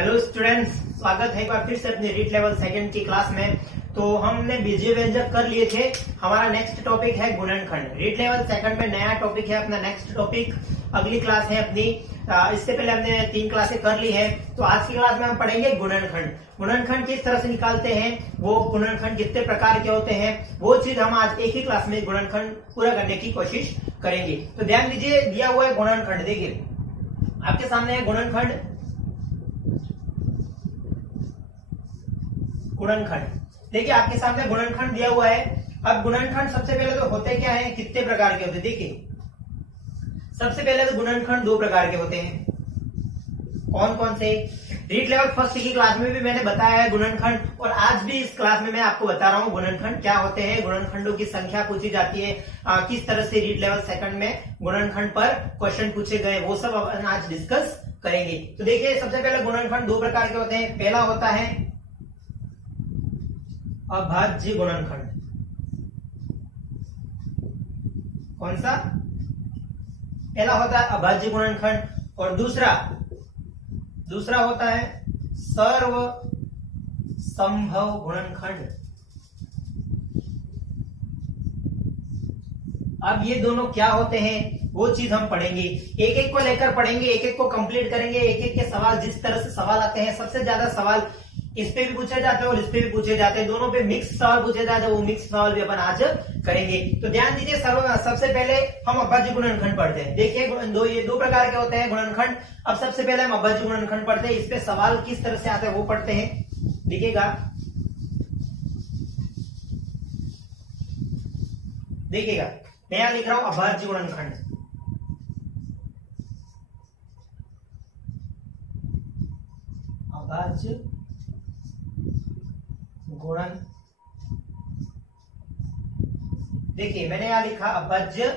Hello students, स्वागत है एक बार फिर से अपने रीट लेवल सेकंड की क्लास में। तो हमने बीजीय व्यंजक कर लिए थे। हमारा नेक्स्ट टॉपिक है गुणनखंड। रीट लेवल सेकंड में नया टॉपिक है अपना नेक्स्ट टॉपिक। अगली क्लास है अपनी, इससे पहले हमने 3 क्लासें कर ली है। तो आज की क्लास में हम पढ़ेंगे गुणनखंड। गुणनखंड किस तरह से निकालते हैं, वो गुणनखंड कितने प्रकार के होते हैं, वो चीज हम आज एक ही क्लास में गुणनखंड पूरा करने की कोशिश करेंगे। तो ध्यान दीजिए, दिया हुआ है गुणनखंड। देखिए आपके सामने है गुणनखंड। देखिए आपके सामने गुणनखंड दिया हुआ है। अब गुणनखंड सबसे पहले तो होते क्या है, कितने प्रकार के होते हैं। देखिए सबसे पहले तो गुणनखंड 2 प्रकार के होते हैं। कौन कौन से? रीट लेवल फर्स्ट की क्लास में भी मैंने बताया है गुणनखंड, और आज भी इस क्लास में मैं आपको बता रहा हूँ गुणनखंड क्या होते हैं। गुणनखंडों की संख्या पूछी जाती है, किस तरह से रीट लेवल सेकंड में गुणनखंड पर क्वेश्चन पूछे गए, वो सब अपन आज डिस्कस करेंगे। तो देखिए सबसे पहले गुणनखंड 2 प्रकार के होते हैं। पहला होता है अभाज्य गुणनखंड। कौन सा? पहला होता है अभाज्य गुणनखंड, और दूसरा होता है सर्व संभव गुणनखंड। अब ये दोनों क्या होते हैं वो चीज हम पढ़ेंगे, एक एक को लेकर पढ़ेंगे, एक एक को कंप्लीट करेंगे। एक एक के सवाल, जिस तरह से सवाल आते हैं, सबसे ज्यादा सवाल इस पे भी पूछे जाते हैं और इस पे भी पूछे जाते हैं। दोनों पे मिक्स सवाल पूछे जाते हैं, वो मिक्स सवाल भी अपन आज करेंगे। तो ध्यान दीजिए, सबसे पहले हम अभाज्य गुणनखंड पढ़ते हैं। देखिए ये दो प्रकार के होते हैं गुणनखंड। अब सबसे पहले हम अभाज्य गुणनखंड पढ़ते हैं। इस पे सवाल किस तरह से आते हैं वो पढ़ते हैं। देखिएगा, मैं यहां लिख रहा हूं अभाज्य गुणनखंड। अभाज्य गुणन, देखिए मैंने यहां लिखा अभाज्य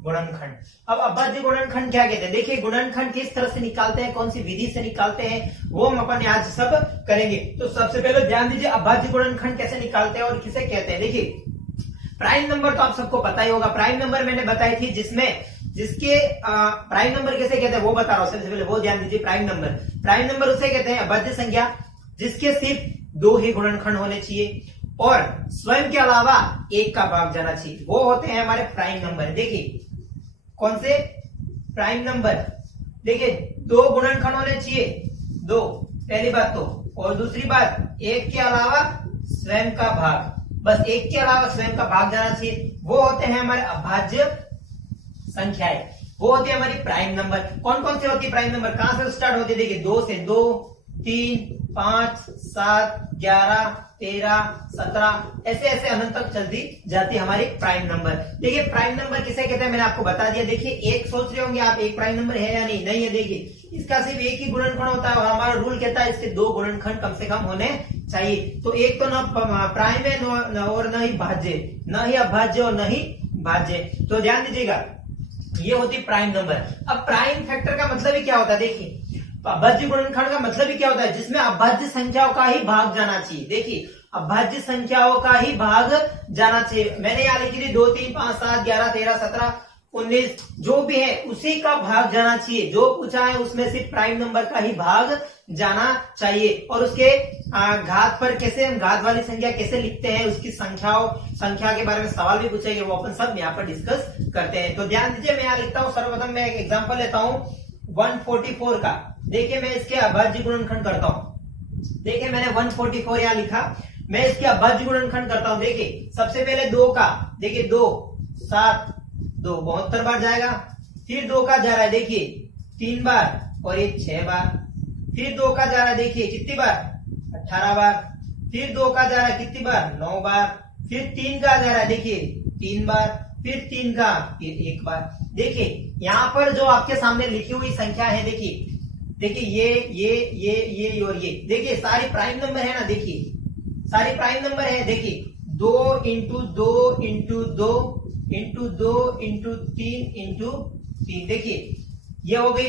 गुणनखंड। अब अभाज्य गुणनखंड क्या कहते हैं? देखिए गुणनखंड किस तरह से निकालते हैं, कौन सी विधि से निकालते हैं, वो हम अपन आज सब करेंगे। तो सबसे पहले ध्यान दीजिए, अभाज्य गुणनखंड कैसे निकालते हैं और किसे कहते हैं। देखिए प्राइम नंबर तो आप सबको पता ही होगा। प्राइम नंबर मैंने बताई थी, जिसके प्राइम नंबर कैसे कहते हैं वो बता रहा हूं। सबसे पहले वो ध्यान दीजिए, प्राइम नंबर उसे कहते हैं अभाज्य संख्या जिसके सिर्फ 2 ही गुणनखंड होने चाहिए और स्वयं के अलावा 1 का भाग जाना चाहिए, वो होते हैं हमारे प्राइम नंबर। देखिए कौन से? Prime number. देखिए 2 गुणनखंड होने चाहिए, 2, पहली बात तो, और दूसरी बात 1 के अलावा स्वयं का भाग, बस 1 के अलावा स्वयं का भाग जाना चाहिए, वो होते हैं हमारे अभाज्य संख्याएं, वो होती है हमारी प्राइम नंबर। कौन कौन से होती है प्राइम नंबर? कहां से स्टार्ट होती है? देखिए 2 से 2, 3, 5, 7, 11, 13, 17, ऐसे ऐसे अनंत तक चलती जाती है हमारी प्राइम नंबर। देखिए प्राइम नंबर किसे कहते हैं मैंने आपको बता दिया। देखिए एक सोच रहे होंगे आप, एक प्राइम नंबर है या नहीं? नहीं है। देखिए इसका सिर्फ 1 ही गुणनखंड होता है और हमारा रूल कहता है इसके 2 गुणनखंड कम से कम होने चाहिए। तो एक तो न प्राइम है और न ही भाज्य, न ही अभाज्य और न ही भाज्य। तो ध्यान दीजिएगा, ये होती प्राइम नंबर। अब प्राइम फैक्टर का मतलब ही क्या होता है? देखिए अभाज्य गुणनखंड का मतलब ही क्या होता है? जिसमें अभाज्य संख्याओं का ही भाग जाना चाहिए। देखिए अभाज्य संख्याओं का ही भाग जाना चाहिए। मैंने यहाँ लिखी थी 2, 3, 5, 7, 11, 13, 17, 19, जो भी है उसी का भाग जाना चाहिए। जो पूछा है उसमें से प्राइम नंबर का ही भाग जाना चाहिए। और उसके घात पर कैसे, हम घात वाली संख्या कैसे लिखते हैं, उसकी संख्या के बारे में सवाल भी पूछेंगे, वो अपन सब यहाँ पर डिस्कस करते हैं। तो ध्यान दीजिए, मैं यहाँ लिखता हूँ, सर्वप्रथम मैं एक एग्जाम्पल लेता हूँ 144 का। देखिए मैं इसके अभाज्य गुणनखंड करता हूं। देखिए मैंने 144 यहां लिखा, मैं इसके अभाज्य गुणनखंड करता हूं। देखिए सबसे पहले 2 का, देखिए 2, 7, 2 72 बार जाएगा। फिर 2 का जा रहा है, देखिए 3 बार, और ये 6 बार। फिर 2 का जा रहा है, देखिए कितनी बार? 18 बार। फिर 2 का जा रहा है कितनी बार? 9 बार। फिर 3 का जा रहा है, देखिए 3 बार। फिर 3 का, फिर 1 बार। देखिए यहाँ पर जो आपके सामने लिखी हुई संख्या है, देखिए ये और ये, देखिए सारी प्राइम नंबर है ना। देखिए सारी प्राइम नंबर है। देखिए 2 into 2 into 2 into 2 into 3 into 3, देखिए ये हो गई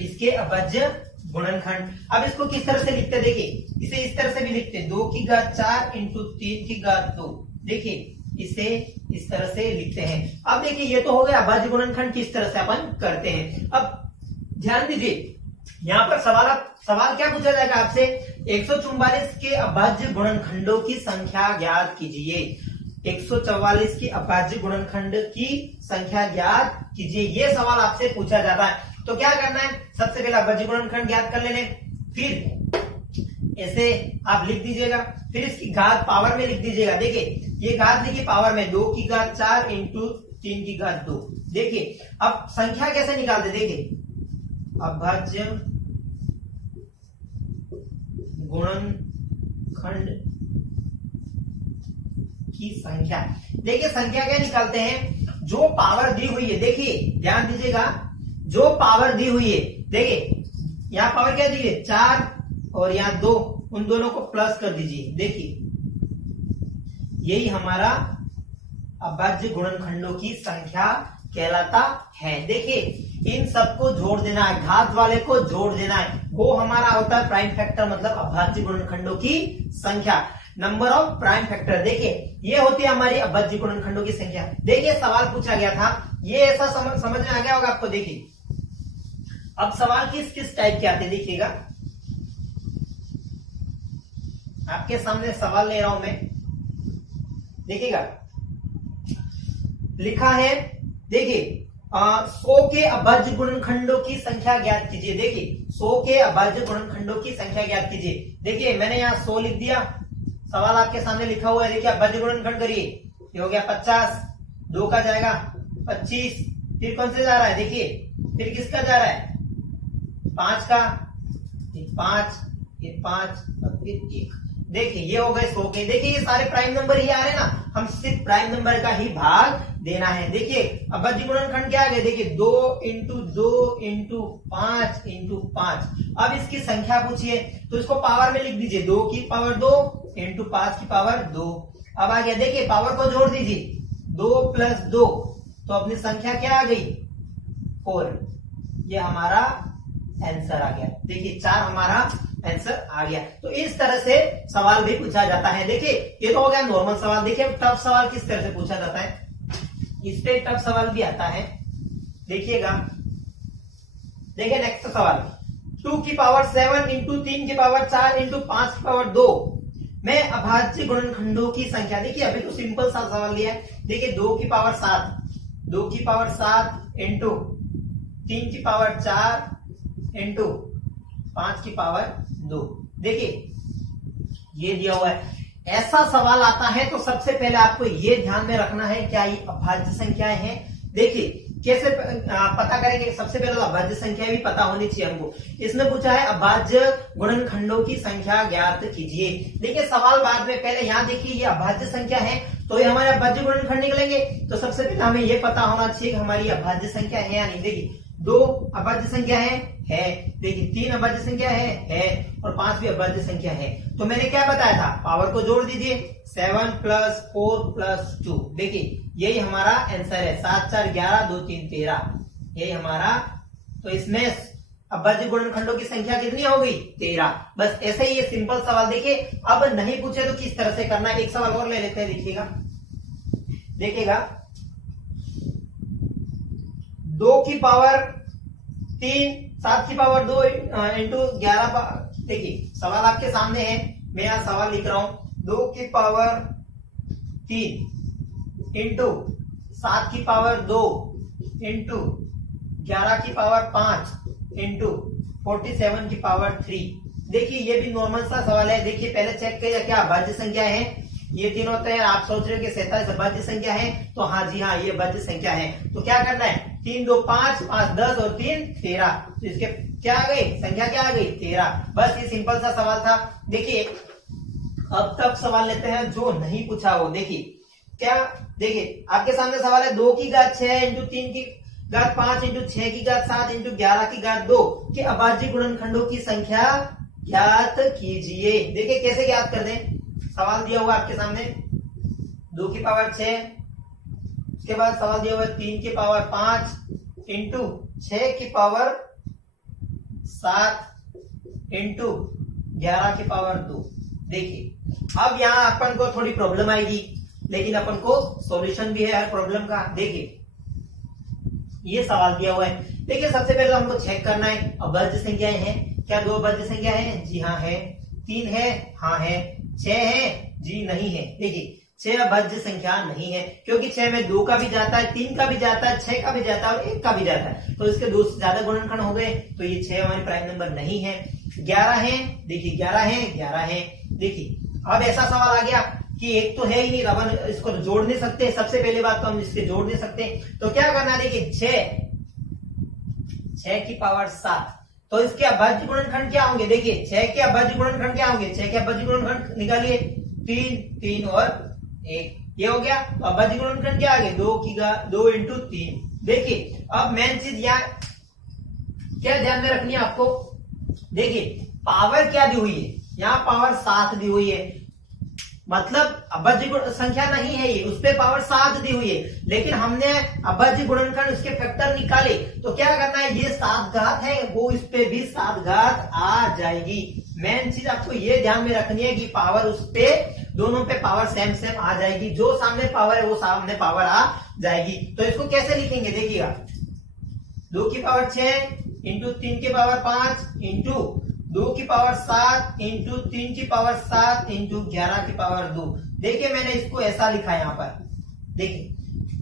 इसके अभाज्य गुणनखंड। अब इसको किस तरह से लिखते हैं? देखिए इसे इस तरह से भी लिखते हैं, 2 की घात 4 इंटू 3 की घात 2। देखिए इसे इस तरह से लिखते हैं। अब देखिए ये तो हो गया अभाज्य गुणनखंड किस तरह से अपन करते हैं। अब ध्यान दीजिए, यहाँ पर सवाल क्या पूछा जाएगा आपसे, 144 के अभाज्य गुणनखंडों की संख्या ज्ञात कीजिए। 144 के अभाज्य गुणनखंड की संख्या ज्ञात कीजिए, ये सवाल आपसे पूछा जाता है। तो क्या करना है, सबसे पहले अभाज्य गुणनखंड ज्ञात कर लेने, फिर ऐसे आप लिख दीजिएगा, फिर इसकी घात पावर में लिख दीजिएगा। देखिए ये घात लिखी पावर में 2 की घात 4 इंटू 3 की घात 2। देखिए अब संख्या कैसे निकालते, देखिए अभाज्य गुणनखंड की संख्या, देखिए संख्या क्या निकालते हैं, जो पावर दी हुई है, देखिए ध्यान दीजिएगा, जो पावर दी हुई है, देखिए यहां पावर क्या दी है 4 और यहां 2, उन दोनों को प्लस कर दीजिए। देखिए यही हमारा अभाज्य गुणनखंडों की संख्या कहलाता है। देखिए इन सबको जोड़ देना है, घात वाले को जोड़ देना है, वो हमारा होता है प्राइम फैक्टर, मतलब अभाज्य गुणनखंडों की संख्या, नंबर ऑफ प्राइम फैक्टर। देखिए ये होती है हमारी अभाज्य गुणनखंडों की संख्या। देखिए सवाल पूछा गया था, ये ऐसा समझ में आ गया होगा आपको। देखिए अब सवाल किस टाइप के आते हैं, देखिएगा आपके सामने सवाल ले रहा हूं मैं, देखिएगा लिखा है, देखिए 100 के अभाज्य गुणनखंडों की संख्या ज्ञात कीजिए। देखिए 100 के अभाज्य गुणनखंडों की संख्या ज्ञात कीजिए। देखिए मैंने यहाँ 100 लिख दिया, सवाल आपके सामने लिखा हुआ है, देखिए अभाज्य गुणनखंड करिए, ये हो गया 50, 2 का जाएगा 25, फिर कौन से जा रहा है, देखिए फिर किसका जा रहा है 5 का, 5, ये 5 और फिर 1। देखिए ये हो गए 100 के। देखिए ये सारे प्राइम नंबर ही आ रहे हैं ना, हम सिर्फ प्राइम नंबर का ही भाग देना है। देखिए अभाज्य गुणनखंड क्या आ गए, देखिए 2 इंटू 2 इंटू 5 इंटू 5। अब इसकी संख्या पूछिए तो इसको पावर में लिख दीजिए, 2 की पावर 2 इंटू 5 की पावर 2। अब आ गया, देखिए पावर को जोड़ दीजिए, 2 प्लस 2, तो अपनी संख्या क्या आ गई 4। ये हमारा आंसर आ गया। देखिए 4 हमारा आंसर आ गया। तो इस तरह से सवाल भी पूछा जाता है। देखिए ये तो हो गया नॉर्मल सवाल। देखिए टफ सवाल किस तरह से पूछा जाता है, इस पे टफ सवाल भी आता है, देखिएगा। देखिए नेक्स्ट सवाल, 2 की पावर 7 इंटू 3 की पावर 4 इंटू 5 की पावर 2 में अभाज्य गुणनखंडों की संख्या। देखिए अभी तो सिंपल सा सवाल लिया है। देखिए 2 की पावर 7, 2 की पावर 7 इंटू 3 की पावर 4 इंटू 5 की पावर 2। देखिए ये दिया हुआ है। ऐसा सवाल आता है तो सबसे पहले आपको ये ध्यान में रखना है क्या ये अभाज्य संख्याएं हैं। देखिए कैसे पता करेंगे, सबसे पहले तो अभाज्य संख्या भी पता होनी चाहिए हमको। इसमें पूछा है अभाज्य गुणनखंडों की संख्या ज्ञात कीजिए। देखिए सवाल बाद में, पहले यहाँ देखिए ये अभाज्य संख्या है तो ये हमारे अभाज्य गुणनखंड निकलेंगे। तो सबसे पहले हमें ये पता होना चाहिए कि हमारी अभाज्य संख्या है या नहीं। देखिए 2 अभाज्य संख्या है। देखिए 3 अभाज्य संख्या है और 5 भी अभाज्य संख्या है। तो मैंने क्या बताया था, पावर को जोड़ दीजिए, 7 प्लस 4 प्लस 2। देखिए यही हमारा आंसर है, 7 4 11 2 3 13, यही हमारा। तो इसमें अभाज्य गुणनखंडों की संख्या कितनी हो गई 13। बस ऐसे ही ये सिंपल सवाल। देखिए अब नहीं पूछे तो किस तरह से करना है, एक सवाल और ले लेते हैं। देखिएगा 2 की पावर 3 7 की पावर 2 इंटू 11। देखिए सवाल आपके सामने है, मैं यहां सवाल लिख रहा हूं। 2 की पावर 3 इंटू 7 की पावर 2 इंटू 11 की पावर 5 इंटू 47 की पावर 3। देखिए ये भी नॉर्मल सा सवाल है। देखिए पहले चेक करिए क्या अभाज्य संख्या है, ये तीन होते हैं। आप सोच रहे हो कि 47 अभाज्य संख्या है, तो हाँ जी हाँ ये अभाज्य संख्या है। तो क्या करना है, 3 2 5 5 10 और 3 13। तो इसके क्या आ गई संख्या, क्या आ गई 13। बस ये सिंपल सा सवाल था। देखिए अब तक सवाल लेते हैं जो नहीं पूछा हो। देखिए क्या, देखिए आपके सामने सवाल है 2 की घात 6 इंटू 3 की घात 5 इंटू 6 की घात 7 इंटू 11 की घात 2 के अभाज्य गुणनखंडों की संख्या ज्ञात कीजिए। देखिए कैसे ज्ञात कर दें, सवाल दिया हुआ आपके सामने 2 की पावर 6, उसके बाद सवाल दिया हुआ 3 की पावर 5 इंटू 6 की पावर 7 इंटू 11 की पावर 2। देखिए अब यहां अपन को थोड़ी प्रॉब्लम आएगी, लेकिन अपन को सॉल्यूशन भी है हर प्रॉब्लम का। देखिए ये सवाल दिया हुआ है। देखिए सबसे पहले हमको चेक करना है अभाज्य संख्याएं हैं क्या, 2 अभाज्य संख्या है, जी हाँ है, 3 है, हाँ है, 6 है, जी नहीं है। देखिए 6 अभाज्य संख्या नहीं है, क्योंकि 6 में 2 का भी जाता है, 3 का भी जाता है, 6 का भी जाता है और 1 का भी जाता है, तो इसके 2 से ज्यादा गुणनखंड हो गए, तो ये 6 हमारे प्राइम नंबर नहीं है। 11 है, देखिए 11 है, 11 है। देखिए अब ऐसा सवाल आ गया कि एक तो है ही नहीं, अपन इसको जोड़ नहीं सकते, सबसे पहली बात तो हम इसके जोड़ नहीं सकते, तो क्या करना है, देखिए 6 की पावर 7, तो इसके अभाज्य गुणनखंड क्या होंगे, देखिए 6 के अभाज्य गुणनखंड क्या होंगे, 6 के अभाज्य गुणनखंड निकालिए, 3, 3 और 1, ये हो गया। तो अभाज्य गुणनखंड क्या आ गए, 2 इंटू 3। देखिए अब मेन चीज यहाँ क्या ध्यान में रखनी है आपको, देखिए पावर क्या दी हुई है, यहाँ पावर 7 दी हुई है, मतलब अभाज्य संख्या नहीं है ये, उस पे पावर 7 दी हुई है, लेकिन हमने अभाज्य गुणनखंड उसके फैक्टर निकाले, तो क्या करना है, ये 7 घात है, वो इस पे भी 7 घात आ जाएगी। मेन चीज आपको ये ध्यान में रखनी है कि पावर उस पे, दोनों पे पावर सेम सेम आ जाएगी, जो सामने पावर है वो सामने पावर आ जाएगी। तो इसको कैसे लिखेंगे, देखिएगा 2 की पावर 6 इंटू 3 की पावर 5 इंटू 2 की पावर 7 इंटू 3 की पावर 7 इंटू 11 की पावर 2। देखिए मैंने इसको ऐसा लिखा है यहाँ पर, देखिए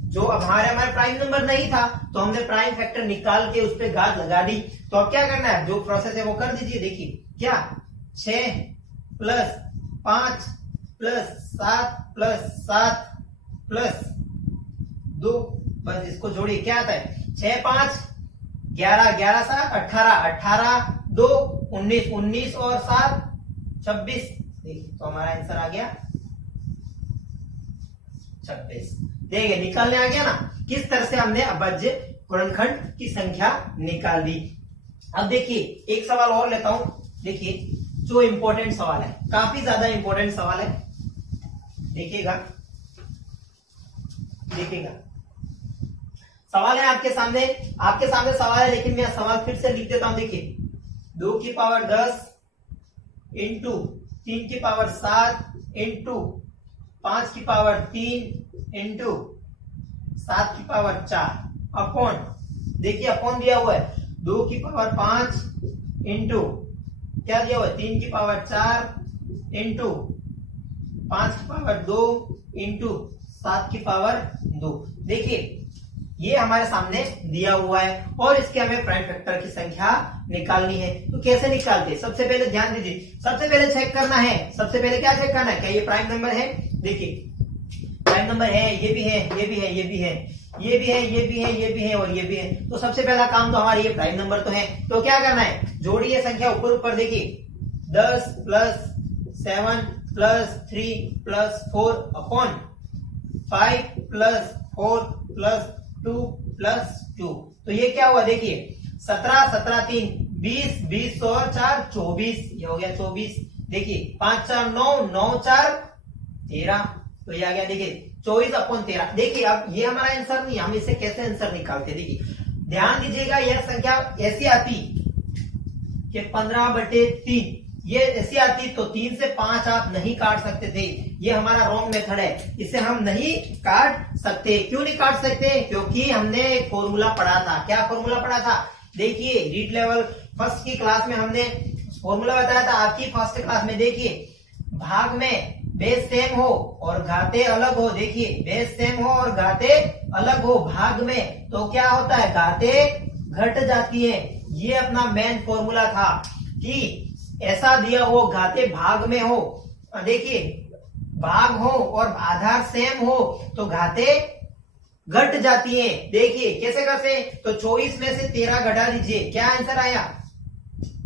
जो अब हमारे प्राइम नंबर नहीं था तो हमने प्राइम फैक्टर निकाल के उस पर घात लगा दी। तो अब क्या करना है, जो प्रोसेस है वो कर दीजिए। देखिए क्या 6 प्लस 5 प्लस 7 प्लस 7 प्लस 2, बस इसको जोड़िए, क्या आता है 6 5 11 11 7 18 18 2 19 19 और 7 26। तो हमारा आंसर आ गया 26। देखिए निकालने आ गया ना, किस तरह से हमने अभाज्य गुणनखंड की संख्या निकाल दी। अब देखिए एक सवाल और लेता हूं, देखिए जो इंपॉर्टेंट सवाल है, काफी ज्यादा इंपॉर्टेंट सवाल है, देखिएगा देखिएगा सवाल है आपके सामने सवाल है, लेकिन मैं सवाल फिर से लिख देता हूं। देखिए 2 की पावर 10 इंटू 3 की पावर 7 इंटू 5 की पावर 3 इंटू 7 की पावर 4 अपॉन, देखिए अपॉन दिया हुआ है 2 की पावर 5 इंटू क्या दिया हुआ है 3 की पावर 4 इंटू 5 की पावर 2 इंटू 7 की पावर 2। देखिए ये हमारे सामने दिया हुआ है और इसके हमें प्राइम फैक्टर की संख्या निकालनी है। तो कैसे निकालते हैं, सबसे पहले ध्यान दीजिए, सबसे पहले चेक करना है, सबसे पहले क्या चेक करना है, क्या ये प्राइम नंबर है। देखिए प्राइम नंबर है, ये भी है, ये भी है, ये भी है, ये भी है, ये भी है, ये भी है और ये भी है। तो सबसे पहला काम तो हमारा ये प्राइम नंबर तो है, तो क्या करना है, जोड़िए संख्या ऊपर ऊपर। देखिए 10 plus 7 plus 3 plus 4 upon 5 plus 4 plus 2 plus 2। तो ये क्या हुआ, देखिए 17 17 3 20 20 और 4 24, ये हो गया 24। देखिए 5 4 9 9 4 13, तो ये आ गया देखिए 24 अपॉन 13। देखिए अब ये हमारा आंसर नहीं, हम इसे कैसे आंसर निकालते, देखिए ध्यान दीजिएगा, यह संख्या ऐसी आती कि 15/3, ये ऐसी आती तो 3 से 5 आप नहीं काट सकते थे, ये हमारा रॉन्ग मेथड है, इसे हम नहीं काट सकते। क्यों नहीं काट सकते, क्योंकि हमने एक फॉर्मूला पढ़ा था। क्या फॉर्मूला पढ़ा था, देखिए रीड लेवल फर्स्ट की क्लास में हमने फॉर्मूला बताया था, आपकी फर्स्ट क्लास में। देखिए भाग में बेस सेम हो और घाते अलग हो, देखिए बेस सेम हो और घाते अलग हो भाग में, तो क्या होता है, घाते घट जाती है। ये अपना मेन फॉर्मूला था कि ऐसा दिया हो घाते भाग में हो, देखिए भाग हो और आधार सेम हो तो घाते घट जाती है। देखिए कैसे करते, तो 24 में से 13 घटा दीजिए, क्या आंसर आया,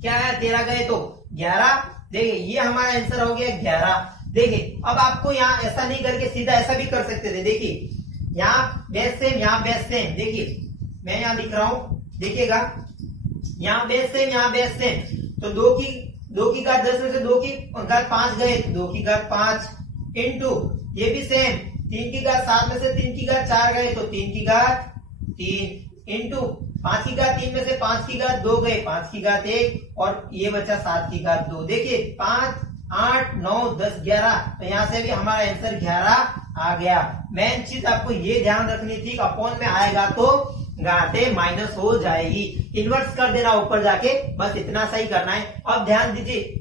क्या आया, 13 गए तो 11। देखिए ये हमारा आंसर हो गया 11। देखिए अब आपको यहाँ ऐसा नहीं करके सीधा ऐसा भी कर सकते थे। देखिए यहाँ बेस सेम, यहाँ बेस सेम, देखिए मैं यहाँ लिख रहा हूं, देखिएगा यहाँ बेस सेम, यहाँ बेस सेम, तो 2 की घात 10 में से 2 की घात 5 गए, 2 की घात 5 इंटू ये भी सेम, 3 की घात 7 में से 3 की घात 4 गए तो 3 की घात 3 इंटू 5 की घात 3 में से 5 की घात 2 गए, 5 की घात 1 और ये बचा 7 की घात 2। देखिए 5 8 9 10 11, तो यहाँ से भी हमारा आंसर 11 आ गया। मेन चीज आपको ये ध्यान रखनी थी, अपॉन में आएगा तो घाते माइनस हो जाएगी। इन्वर्स कर देना ऊपर जाके, बस इतना सही करना है। अब ध्यान दीजिए,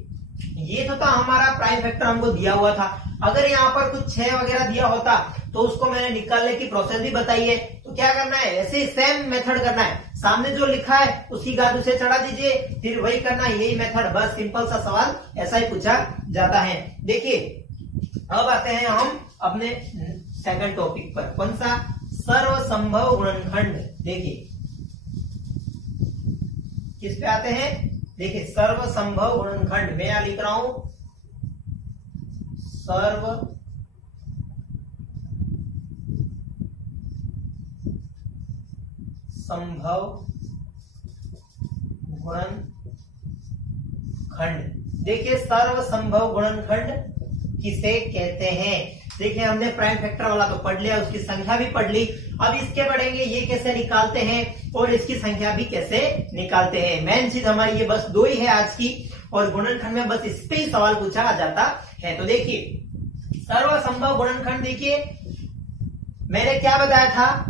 ये तो था हमारा प्राइम फैक्टर हमको दिया हुआ था। अगर यहाँ पर कुछ 6 वगैरह दिया होता तो उसको मैंने निकालने की प्रोसेस भी बताई है। तो क्या करना है, ऐसे सेम मेथड करना है, सामने जो लिखा है उसकी घात उसे चढ़ा दीजिए, फिर वही करना है, यही मेथड, बस सिंपल सा सवाल ऐसा ही पूछा जाता है। देखिए अब आते हैं हम अपने सेकंड टॉपिक पर, कौन सा, सर्वसंभव गुणनखंड। देखिए किस पे आते हैं, देखिए सर्वसंभव गुणनखंड, मैं यहां लिख रहा हूं सर्व संभव गुणनखंड। देखिए सर्वसंभव गुणनखंड किसे कहते हैं। देखिए हमने प्राइम फैक्टर वाला तो पढ़ लिया, उसकी संख्या भी पढ़ ली। अब इसके पढ़ेंगे ये कैसे निकालते हैं और इसकी संख्या भी कैसे निकालते हैं। मेन चीज हमारी ये बस 2 ही है आज की, और गुणनखंड में बस इस पे ही सवाल पूछा जाता है। तो देखिए सर्वसंभव गुणनखंड, देखिए मैंने क्या बताया था,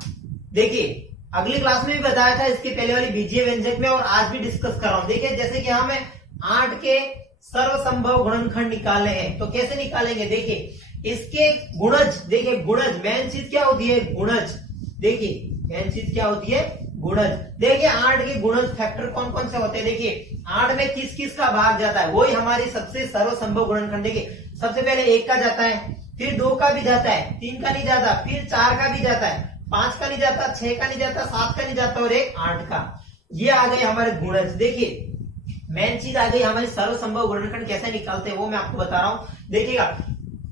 देखिए अगली क्लास में भी बताया था, इसके पहले वाली बीजीय व्यंजक में, और आज भी डिस्कस कर रहा हूं। देखिए जैसे कि हमें 8 के सर्वसंभव गुणनखंड निकालने हैं, तो कैसे निकालेंगे, देखिए इसके गुणज, देखिए गुणज, मेन चीज क्या होती है, गुणज। देखिए मेन चीज क्या होती है, गुणज। देखिए 8 के गुणज फैक्टर कौन कौन से होते हैं, देखिए 8 में किस किस का भाग जाता है, वही हमारी सबसे सर्वसंभव गुणनखंड। देखिए सबसे पहले 1 का जाता है, फिर 2 का भी जाता है, 3 का नहीं जाता, फिर 4 का भी जाता है, 5 का नहीं जाता, 6 का नहीं जाता, 7 का नहीं जाता, और एक 8 का। ये आ गए हमारे गुणज। देखिए मेन चीज आ गई हमारी सर्वसंभव गुणनखंड कैसे निकालते हैं वो मैं आपको बता रहा हूं। देखिएगा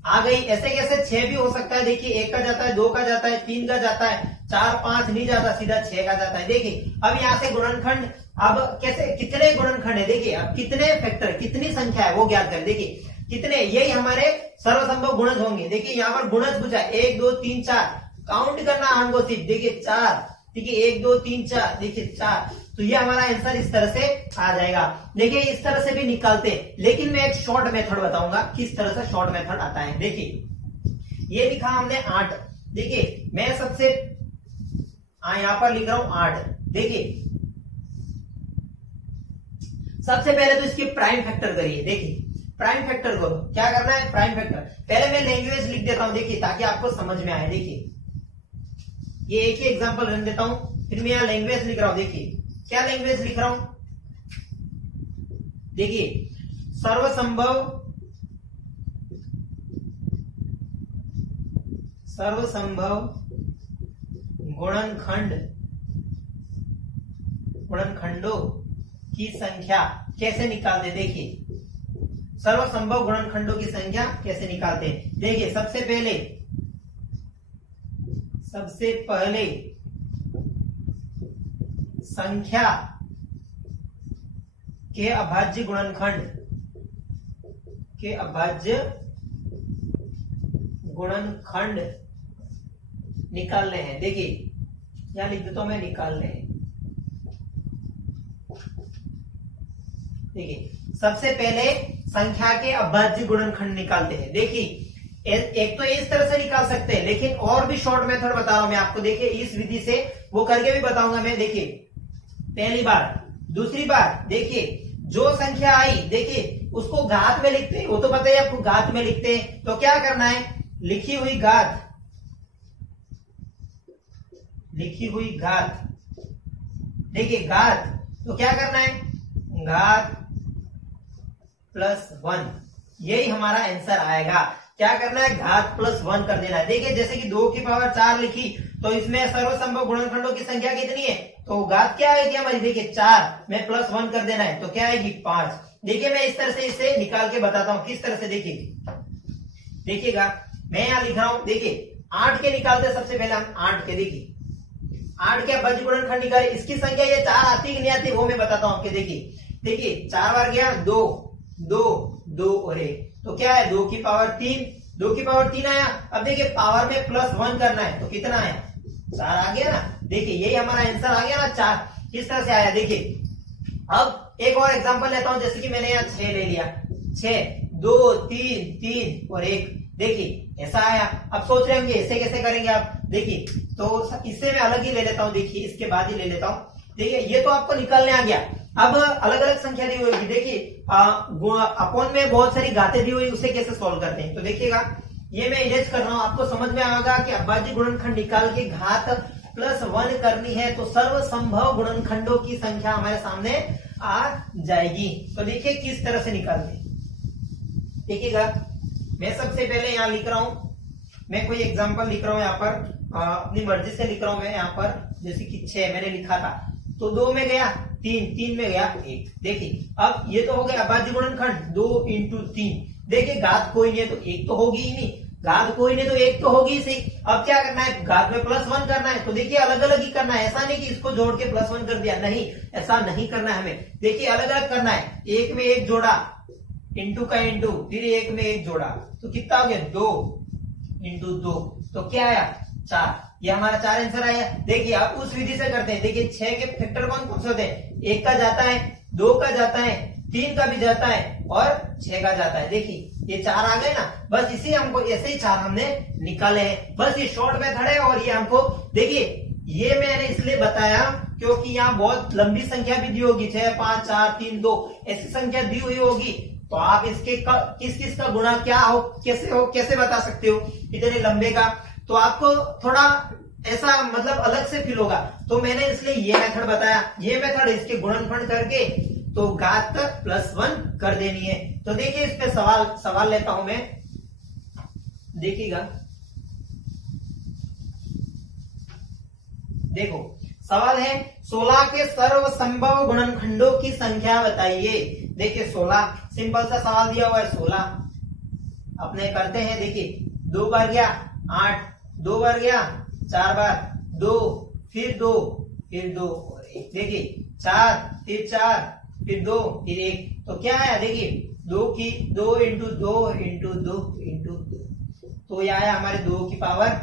आ गई, ऐसे कैसे 6 भी हो सकता है। देखिए 1 का जाता है, 2 का जाता है, 3 का जाता है, 4 5 नहीं जाता, सीधा 6 का जाता है। देखिए अब यहाँ से गुणनखंड, अब कैसे, कितने गुणनखंड है, देखिए अब कितने फैक्टर, कितनी संख्या है वो ज्ञात करें। देखिए कितने, यही हमारे सर्वसंभव गुणज होंगे। देखिए यहाँ पर गुणज पूछा 1 2 3 4, काउंट करना हमको सिर्फ, देखिए 4, ठीक है 1 2 3 4, देखिए 4, तो ये हमारा आंसर इस तरह से आ जाएगा। देखिए इस तरह से भी निकालते हैं, लेकिन मैं एक शॉर्ट मेथड बताऊंगा किस तरह से शॉर्ट मेथड आता है। देखिए ये लिखा हमने 8, देखिए मैं सबसे यहां पर लिख रहा हूं 8। देखिए सबसे पहले तो इसके प्राइम फैक्टर करिए। देखिए प्राइम फैक्टर को क्या करना है, प्राइम फैक्टर, पहले मैं लैंग्वेज लिख देता हूं, देखिए ताकि आपको समझ में आए। देखिए ये एक ही एग्जांपल रख देता हूं, फिर मैं यहां लैंग्वेज लिख रहा हूं। देखिए क्या लैंग्वेज लिख रहा हूं, देखिए सर्वसंभव गुणनखंडों की संख्या कैसे निकालते। देखिए सर्वसंभव गुणनखंडों की संख्या कैसे निकालते हैं। देखिए सबसे पहले संख्या के अभाज्य गुणनखंड निकालने हैं। देखिए यहां लिख देता हूं मैं, निकालने हैं। देखिए सबसे पहले संख्या के अभाज्य गुणनखंड निकालते हैं। देखिए एक तो इस तरह से निकाल सकते हैं, लेकिन और भी शॉर्ट मेथड बता रहा हूं मैं आपको। देखिए इस विधि से वो करके भी बताऊंगा मैं। देखिए पहली बार, दूसरी बार, देखिए जो संख्या आई, देखिए उसको घात में लिखते हैं, वो तो पता है आपको, घात में लिखते हैं। तो क्या करना है, लिखी हुई घात, देखिए घात, तो क्या करना है, घात +1, यही हमारा आंसर आएगा। क्या करना है, घात +1 कर देना है। देखिए जैसे कि 2 की पावर 4 लिखी, तो इसमें सर्वसंभव गुणनखंडों की संख्या कितनी है, तो घात क्या आएगी हमारी, देखिए 4 में +1 कर देना है, तो क्या आएगी 5। देखिए मैं इस तरह से इसे निकाल के बताता हूं किस तरह से। देखिएगा मैं यहां लिख रहा हूं, देखिए 8 के निकालते सबसे पहले हम 8 के। देखिए 8 के अभाज्य गुणनखंड निकाले, इसकी संख्या ये 4 आती कि नहीं आती वो मैं बताता हूं आपके। देखिए 4 बार गया, 2 2 2 और 1, तो क्या है 2 की पावर 3, 2 की पावर 3 आया। अब देखिए पावर में +1 करना है, तो कितना आया, 4 आ गया ना। देखिए यही हमारा आंसर आ गया ना, 4 किस तरह से आया। देखिए अब एक और एग्जांपल लेता हूं, जैसे कि मैंने यहाँ 6 ले लिया, 6 2 3 3 और 1, देखिए ऐसा आया। अब सोच रहे होंगे ऐसे कैसे करेंगे आप, देखिए तो इससे मैं अलग ही ले लेता हूँ, देखिए इसके बाद ही ले लेता हूँ। देखिए ये तो आपको निकालने आ गया। अब अलग अलग संख्या दी हुई होगी, देखिए अपॉन में बहुत सारी घातें दी हुई, उसे कैसे सॉल्व करते हैं। तो देखिएगा ये मैं इरेज कर रहा हूं, आपको समझ में आएगा कि अभाज्य गुणनखंड निकाल के घात +1 करनी है तो सर्व संभव गुणनखंडों की संख्या हमारे सामने आ जाएगी। तो देखिए किस तरह से निकालते हैं। देखिएगा मैं सबसे पहले यहाँ लिख रहा हूं, मैं कोई एग्जांपल लिख रहा हूं यहाँ पर, अपनी मर्जी से लिख रहा हूं मैं यहाँ पर, जैसे कि 6 मैंने लिखा था तो 2 में गया 3 में गया 1। देखिए अब ये तो हो गया अभाज्य गुणनखंड 2 × 3। देखिए घात कोई नहीं है तो 1 तो होगी ही नहीं, घात कोई नहीं तो 1 तो होगी सही। अब क्या करना है, घात में +1 करना है। तो देखिए अलग अलग ही करना है, ऐसा नहीं कि इसको जोड़ के +1 कर दिया, नहीं ऐसा नहीं करना है हमें। देखिए अलग अलग करना है, 1 में 1 जोड़ा, इंटू का इंटू, फिर 1 में 1 जोड़ा तो कितना हो गया 2 × 2 तो क्या आया 4। ये हमारा 4 आंसर आया। देखिए अब उस विधि से करते हैं। देखिए 6 के फैक्टर कौन कौन से होते हैं, 1 का जाता है, 2 का जाता है, 3 का भी जाता है और 6 का जाता है। देखिए ये 4 आ गए ना, बस इसी हमको ऐसे ही 4 हमने निकाले हैं। बस ये शॉर्ट मेथड है और ये हमको देखिए ये मैंने इसलिए बताया क्योंकि यहाँ बहुत लंबी संख्या भी दी होगी, 6 5 4 3 2 ऐसी संख्या दी हुई होगी। तो आप इसके किस किस का गुणा क्या हो कैसे बता सकते हो इतने लंबे का, तो आपको थोड़ा ऐसा मतलब अलग से फील होगा। तो मैंने इसलिए ये मेथड बताया, ये मेथड इसके गुणनखंड करके तो घात +1 कर देनी है। तो देखिए इस पे सवाल लेता हूं मैं, देखिएगा देखो सवाल है 16 के सर्व संभव गुणनखंडों की संख्या बताइए। देखिए 16 सिंपल सा सवाल दिया हुआ है, 16 अपने करते हैं। देखिए 2 बार गया 8, 2 बार गया 4 बार, 2 फिर 2 फिर 2 और 1। देखिए 4 फिर 4 फिर 2 फिर 1 तो क्या आया, देखिए 2 × 2 × 2 × 2 × 2 तो यह आया हमारे 2 की पावर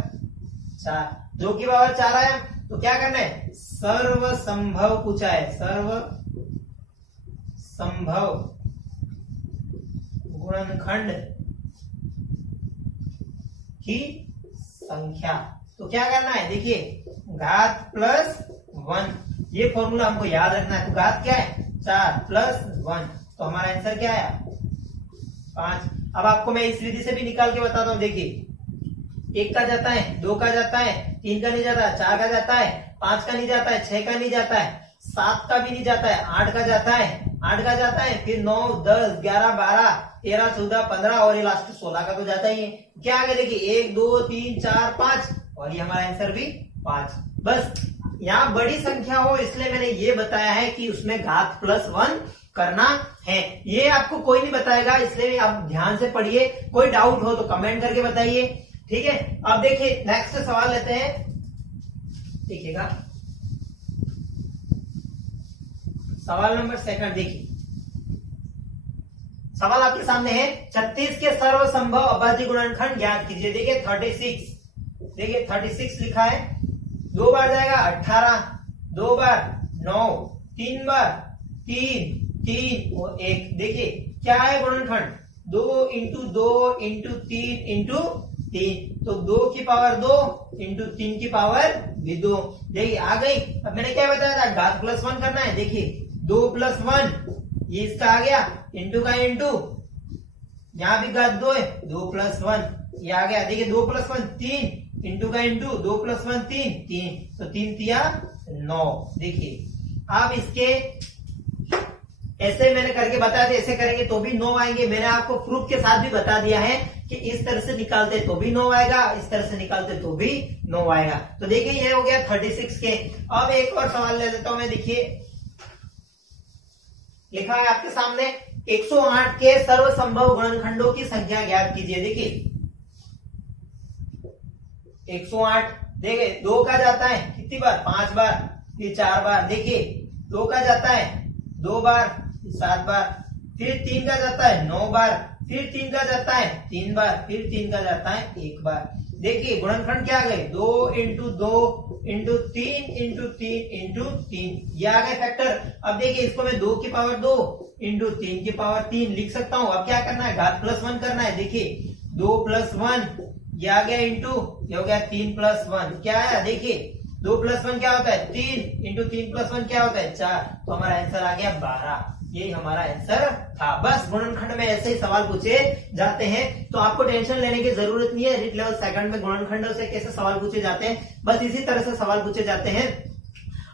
4। 2 की पावर 4 आया तो क्या करना है, सर्व संभव पूछा है, सर्व संभव गुणनखंड की संख्या। तो क्या करना है, देखिए घात +1, ये फॉर्मूला हमको याद रखना है। तो घात क्या है 4 + 1 तो हमारा आंसर क्या आया 5। अब आपको मैं इस विधि से भी निकाल के बताता हूं। देखिए 1 का जाता है, 2 का जाता है, 3 का नहीं जाता, 4 का जाता है, 5 का नहीं जाता है, 6 का नहीं जाता है, 7 का भी नहीं जाता है, 8 का जाता है, 8 का जाता है, फिर 9 10 11 12 13 14 15 और ये लास्ट 16 का तो जाता ही है। क्या आ गया, देखिए 1 2 3 4 5 और ये हमारा आंसर भी 5। बस यहाँ बड़ी संख्या हो इसलिए मैंने ये बताया है कि उसमें घात +1 करना है। ये आपको कोई नहीं बताएगा, इसलिए आप ध्यान से पढ़िए। कोई डाउट हो तो कमेंट करके बताइए, ठीक है। अब देखिए नेक्स्ट सवाल लेते हैं, देखिएगा सवाल नंबर 2। देखिए सवाल आपके सामने है 36 के सर्व संभव अभाज्य गुणनखंड ज्ञात कीजिए। देखिए 36, देखिए 36 लिखा है, 2 बार जाएगा 18, 2 बार 9, 3 बार 3 3 और 1। देखिए क्या है गुणनखंड 2 × 2 × 3 × 3 तो 2 की पावर 2 × 3 की पावर भी 2। देखिए आ गई। अब मैंने क्या बताया था, घात +1 करना है। देखिए 2 + 1 ये इसका आ गया, इंटू का इंटू, यहां भी घात 2 है, 2 + 1 ये आ गया। देखिए 2 + 1 3, इंटू का इंटू, 2 + 1 3 3 तो 3 तिया 9। देखिए आप इसके ऐसे मैंने करके बताया था, ऐसे करेंगे तो भी 9 आएंगे। मैंने आपको प्रूफ के साथ भी बता दिया है कि इस तरह से निकालते तो भी 9 आएगा, इस तरह से निकालते तो भी 9 आएगा। तो देखिए ये हो गया 36 के। अब एक और सवाल ले लेता हूं मैं। देखिए लिखा है आपके सामने 108 के सर्व संभव गुणनखंडों की संख्या ज्ञात कीजिए। देखिए 108, देखिए 2 का जाता है कितनी बार, 5 बार, फिर 4 बार। देखिए 2 का जाता है 2 बार, 7 बार, फिर 3 का जाता है 9 बार, फिर 3 का जाता है 3 बार, फिर 3 का जाता है 1 बार। देखिए गुणनखंड क्या आ गए, 2 × 2 × 3 × 3 × 3 ये आ गए फैक्टर। अब देखिए इसको मैं 2 की पावर 2 × 3 की पावर 3 लिख सकता हूं। अब क्या करना है, घात +1 करना है। देखिए 2 + 1 ये आ गया इंटू, ये हो गया 3+1 क्या आया देखिए, 2+1 क्या होता है 3, इंटू 3+1 क्या होता है 4, तो हमारा आंसर आ गया 12। यही हमारा आंसर था। बस गुणनखंड में ऐसे ही सवाल पूछे जाते हैं, तो आपको टेंशन लेने की जरूरत नहीं है। रीट लेवल सेकंड में गुणनखंड से कैसे सवाल पूछे जाते हैं, बस इसी तरह से सवाल पूछे जाते हैं।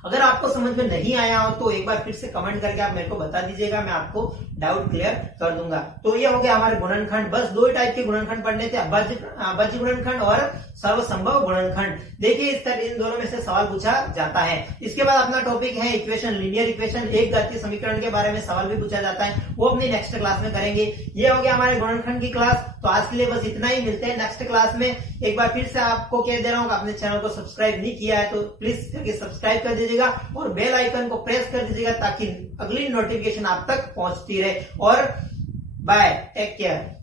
अगर आपको समझ में नहीं आया हो तो एक बार फिर से कमेंट करके आप मेरे को बता दीजिएगा, मैं आपको डाउट क्लियर कर दूंगा। तो ये हो गया हमारे गुणनखंड। बस दो ही टाइप के गुणनखंड पढ़ने थे, अभाज्य गुणनखंड और सर्वसंभव गुणनखंड। देखिए इन दोनों में से सवाल पूछा जाता है। इसके बाद अपना टॉपिक है इक्वेशन, लीनियर इक्वेशन, एक घातीय समीकरण के बारे में सवाल भी पूछा जाता है, वो अपनी नेक्स्ट क्लास में करेंगे। ये हो गया हमारे गुणनखंड की क्लास। तो आज के लिए बस इतना ही, मिलते हैं नेक्स्ट क्लास में। एक बार फिर से आपको कह दे रहा हूँ, अपने चैनल को सब्सक्राइब नहीं किया है तो प्लीज करके सब्सक्राइब कर दीजिएगा और बेल आइकन को प्रेस कर दीजिएगा ताकि अगली नोटिफिकेशन आप तक पहुंचती रहे। और बाय, टेक केयर।